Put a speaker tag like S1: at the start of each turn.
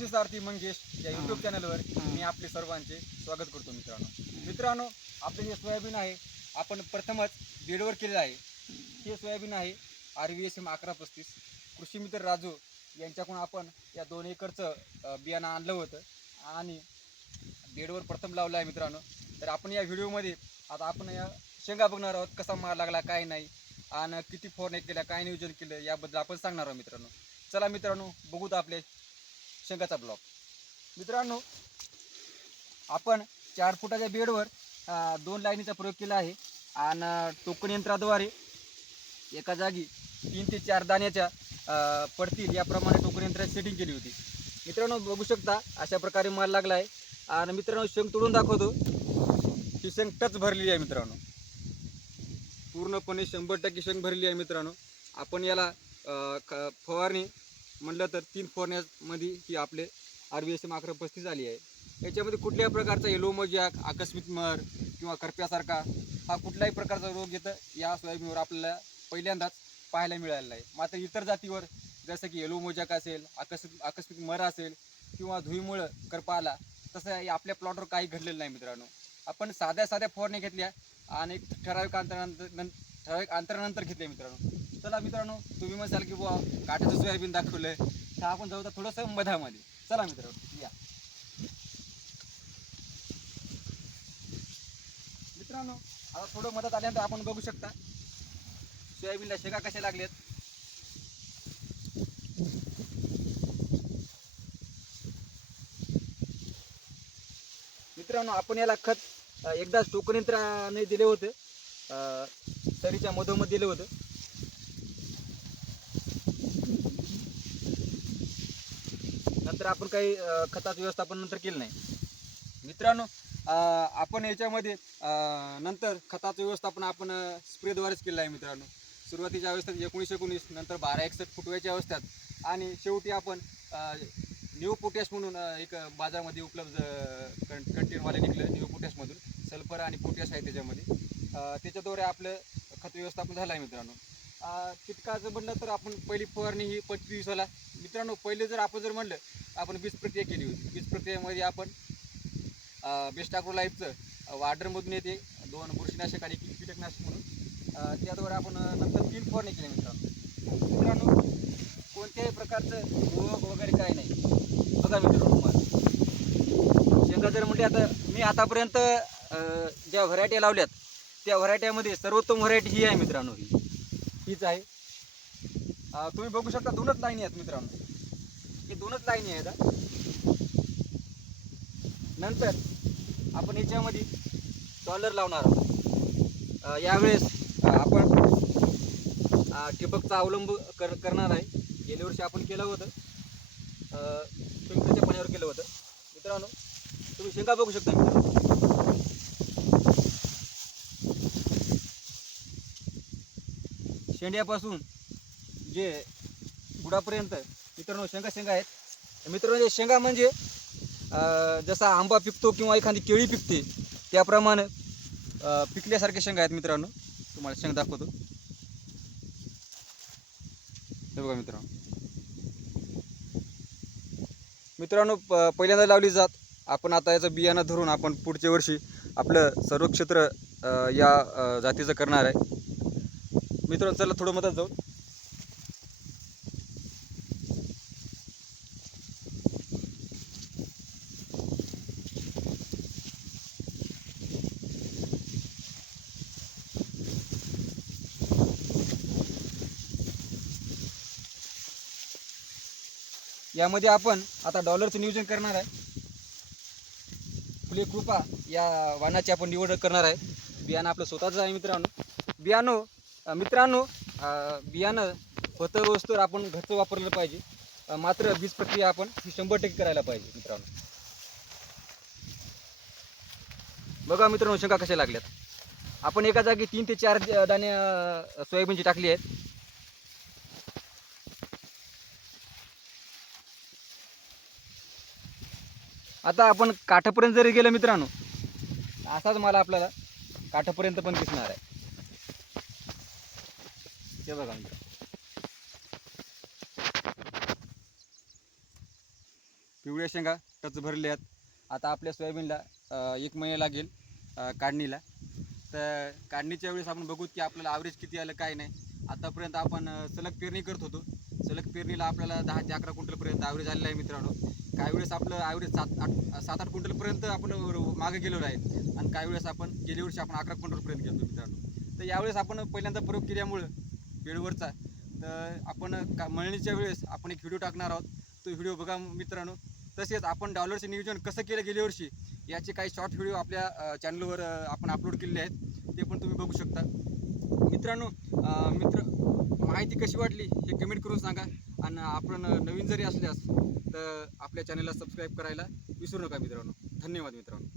S1: कृषी सारथी मंगेश या युट्यूब चॅनलवर मी आपले सर्वांचे स्वागत करतो मित्रांनो. मित्रांनो आपले जे सोयाबीन आहे आपण प्रथमच बेडवर केलेलं आहे. हे सोयाबीन आहे आर व्ही एस एम अकरा पस्तीस. कृषी मित्र राजू यांच्याकडून आपण या दोन एकरचं बियाणं आणलं होतं आणि बेडवर प्रथम लावलं आहे मित्रांनो. तर आपण या व्हिडिओमध्ये आता आपण या शेंगा बघणार आहोत कसा मार लागला काय नाही आणि किती फोरने केल्या काय नियोजन केलं याबद्दल आपण सांगणार आहोत मित्रांनो. चला मित्रांनो बघूत आपले शेंगाचा ब्लॉक मित्रांनो आपण चार फुटाच्या बेडवर दोन लाईनीचा प्रयोग केला आहे. आणि टोकण यंत्राद्वारे एका जागी तीन ते चार दाण्याच्या पडतील याप्रमाणे टोकण यंत्राची सेटिंग केली होती. मित्रांनो बघू शकता अशा प्रकारे माल लागला आहे. आणि मित्रांनो शेंग तोडून दाखवतो. ही शेंग टच भरलेली आहे मित्रांनो. पूर्णपणे शंभर टक्के शेंग भरलेली आहे मित्रांनो. आपण याला फवारणी म्हटलं तर तीन फवारण्यामध्ये ही आपले आर बी एस एम अकरा पस्तीस आली आहे. याच्यामध्ये कुठल्याही प्रकारचा येलो मजाक आकस्मिक मर किंवा करप्यासारखा हा कुठल्याही प्रकारचा रोग येतं या सोयाबीनवर आपल्याला पहिल्यांदाच पाहायला मिळालेला आहे. मात्र इतर जातीवर जसं की येलो मोजाक असेल आकस्मिक आकस्मिक मर असेल किंवा धुईमुळं करपा आला तसं या आपल्या प्लॉटवर काही घडलेलं नाही मित्रांनो. आपण साध्या साध्या फवारण्या घेतल्या आणि ठराविक अंतरानंतर ठराविक अंतरानंतर घेतल्या मित्रांनो. चला मित्रांनो तुम्ही म्हणसाल की बुवा काठाचं सोयाबीन दाखवलंय. तर आपण जाऊ तर थोडंसं मधामध्ये. चला मित्रांनो या. मित्रांनो आता थोडं मदत आल्यानंतर आपण बघू शकता सोयाबीनला शेगा कशा लागल्यात. मित्रांनो आपण याला खत एकदा टोकन यंत्राने दिले होते. तरीच्या मधोमध दिले होते. नंतर आपण काही खताचं व्यवस्थापन नंतर केलं नाही. मित्रांनो आपण याच्यामध्ये नंतर खताचं व्यवस्थापन आपण स्प्रेद्वारेच केलं आहे मित्रांनो. सुरुवातीच्या अवस्थेत एकोणीस एकोणीस नंतर बारा एकसष्ट फुटव्याच्या अवस्थेत. आणि शेवटी आपण न्यू पोटॅश म्हणून एक बाजारामध्ये उपलब्ध कंटेनवाले निघलं न्यू पोटॅशमधून. सल्फर आणि पोटॅश आहे त्याच्यामध्ये. त्याच्याद्वारे आपलं खत व्यवस्थापन झालं आहे मित्रांनो. कीटकाचं म्हणलं तर आपण पहिली फवारणी ही पंचवीसवाला मित्रांनो पहिले जर आपण जर म्हणलं आपण वीज प्रक्रिया केली होती. वीज प्रक्रियेमध्ये आपण बेस्टाक्रो लाईफचं वार्डरमधून येते. दोन बुरशीनाशक आणि कीटकनाशक म्हणून. त्याद्वारे आपण नंतर तीन फवारणी केली मित्रांनो. मित्रांनो कोणत्याही प्रकारचं रोग वगैरे काय नाही. बघा मित्रांनो तुम्हाला. शेंगा जर म्हणजे आता मी आतापर्यंत ज्या व्हरायट्या लावल्यात त्या व्हरायट्यामध्ये सर्वोत्तम व्हरायटी ही आहे मित्रांनो ही. हीच आहे. तुम्ही बघू शकता दोनच लाईनी आहेत मित्रांनो. हे दोनच लाईनी आहेत नंतर आपण याच्यामध्ये डॉलर लावणार आहोत. यावेळेस आपण ठिबकचा अवलंब कर करणार आहे. गेल्या वर्षी आपण केलं होतं. अ, पाण्यावर केलं होतं. मित्रांनो तुम्ही शेंगा बघू शकता. मित्रांनो शेंड्यापासून जे गुडापर्यंत मित्रांनो शेंगा शेंगा आहेत. मित्रांनो शेंगा म्हणजे जसा आंबा पिकतो किंवा एखादी केळी पिकते त्याप्रमाणे पिकल्यासारखे शेंगा आहेत मित्रांनो. तुम्हाला शेंग दाखवतो. हे बघा मित्रांनो. मित्रांनो प पहिल्यांदा लावली जात. आपण आता याचं बियाणं धरून आपण पुढच्या वर्षी आपलं सर्व क्षेत्र या जातीचं करणार आहे. मित्रांनो चला थोडं मदत जाऊ. यामध्ये आपण आता डॉलरचं नियोजन करणार आहे. फुले कृपा या वाहनाची आपण निवड करणार आहे. बियाणं आपलं स्वतःचं आहे मित्रांनो. बियाणं मित्रांनो बियाणं होतं वस्तूवर आपण घरचं वापरलं पाहिजे. मात्र बीज प्रक्रिया आपण ही शंभर टक्के करायला पाहिजे मित्रांनो. बघा मित्रांनो शंका कशा लागल्यात. आपण एका जागी तीन ते चार दाणे सोयाबीनची टाकली आहेत. आता आपण काठापर्यंत जरी गेलं मित्रांनो असाच मला आपल्याला काठापर्यंत पण दिसणार आहे. हे बघा मित्र पिवळ्या शेंगा टच भरले आहेत आता आपल्या सोयाबीनला एक महिना लागेल काढणीला. तर काढणीच्या वेळेस आपण बघू की आपल्याला ॲव्हरेज किती आलं काय नाही. आतापर्यंत आपण सलग पेरणी करत होतो. सलग पेरणीला आपल्याला दहा ते अकरा क्विंटलपर्यंत ॲव्हरेज आलेलं आहे मित्रांनो. काही वेळेस आपलं ॲव्हरेज सात आठ सात आठ क्विंटलपर्यंत आपण मागे गेलेलो आहे. आणि काही वेळेस आपण गेल्या वर्षी आपण अकरा क्विंटलपर्यंत गेलो मित्रांनो. तर यावेळेस आपण पहिल्यांदा प्रयोग केल्यामुळं वेळेवरचा. तर आपण का मळणीच्या वेळेस आपण एक व्हिडिओ टाकणार आहोत. तो व्हिडिओ बघा मित्रांनो. तसेच आपण डॉलरचे नियोजन कसं केलं गेल्या वर्षी याचे काही शॉर्ट व्हिडिओ आपल्या चॅनलवर आपण अपलोड केलेले आहेत. ते पण तुम्ही बघू शकता. मित्रांनो मित्र माहिती कशी वाटली हे कमेंट करून सांगा. आणि आपण नवीन जरी असल्यास तर आपल्या चॅनलला सबस्क्राईब करायला विसरू नका मित्रांनो. धन्यवाद मित्रांनो.